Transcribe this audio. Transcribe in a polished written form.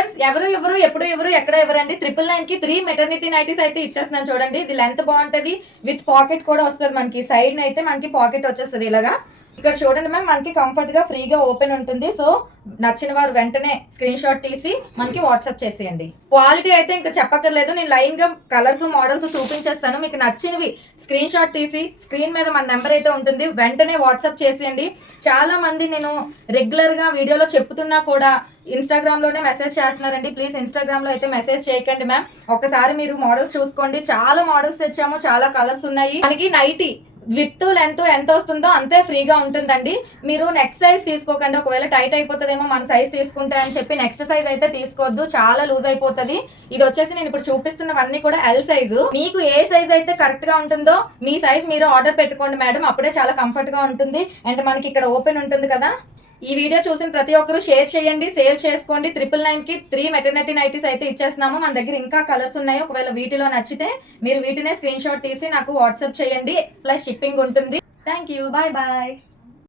Friends ఎవరు ఎప్పుడు ఎక్కడ ఎవరండి 999 కి 3 మెటర్నిటీ నైటీస్ అయితే ఇచ్చేస్తున్నాను చూడండి. ఇది లెంత్ బాగుంటది, విత్ పాకెట్ కూడా వస్తుంది. మనకి సైడ్ అయితే మనకి పాకెట్ వచ్చేస్తుంది ఇలాగా. ఇక్కడ చూడండి మ్యామ్, మనకి కంఫర్ట్ గా ఫ్రీగా ఓపెన్ ఉంటుంది. సో నచ్చిన వారు వెంటనే స్క్రీన్ షాట్ తీసి మనకి వాట్సాప్ చేసేయండి. క్వాలిటీ అయితే ఇంకా చెప్పక్కర్లేదు. నేను లైన్ గా కలర్స్ మోడల్స్ చూపించేస్తాను. మీకు నచ్చినవి స్క్రీన్ షాట్ తీసి స్క్రీన్ మీద మన నెంబర్ అయితే ఉంటుంది, వెంటనే వాట్సాప్ చేసేయండి. చాలా మంది నేను రెగ్యులర్ గా వీడియోలో చెప్తున్నా కూడా ఇన్స్టాగ్రామ్ లోనే మెసేజ్ చేస్తున్నారండి. ప్లీజ్ ఇన్స్టాగ్రామ్ లో అయితే మెసేజ్ చేయకండి మ్యామ్. ఒకసారి మీరు మోడల్స్ చూసుకోండి. చాలా మోడల్స్ తెచ్చాము, చాలా కలర్స్ ఉన్నాయి. మనకి నైటీ విత్ లెంత్ ఎంత వస్తుందో అంతే ఫ్రీగా ఉంటుందండి. మీరు నెక్స్ట్ సైజ్ తీసుకోకండి. ఒకవేళ టైట్ అయిపోతుందేమో మన సైజ్ తీసుకుంటే అని చెప్పి నెక్స్ట్ సైజ్ అయితే తీసుకోవద్దు, చాలా లూజ్ అయిపోతుంది. ఇది వచ్చేసి నేను ఇప్పుడు చూపిస్తున్నవన్నీ కూడా ఎల్ సైజు. మీకు ఏ సైజ్ అయితే కరెక్ట్ గా ఉంటుందో మీ సైజ్ మీరు ఆర్డర్ పెట్టుకోండి మేడం, అప్పుడే చాలా కంఫర్ట్ గా ఉంటుంది. అండ్ మనకి ఇక్కడ ఓపెన్ ఉంటుంది కదా. ఈ వీడియో చూసిన ప్రతి ఒక్కరు షేర్ చేయండి, సేవ్ చేసుకోండి. 999 కి 3 మెటర్నిటీ నైటీస్ అయితే ఇచ్చేస్తున్నాము. మన దగ్గర ఇంకా కలర్స్ ఉన్నాయి. ఒకవేళ వీటిలో నచ్చితే మీరు వీటినే స్క్రీన్ షాట్ తీసి నాకు వాట్సాప్ చేయండి, ప్లస్ షిప్పింగ్ ఉంటుంది. Thank you, bye bye.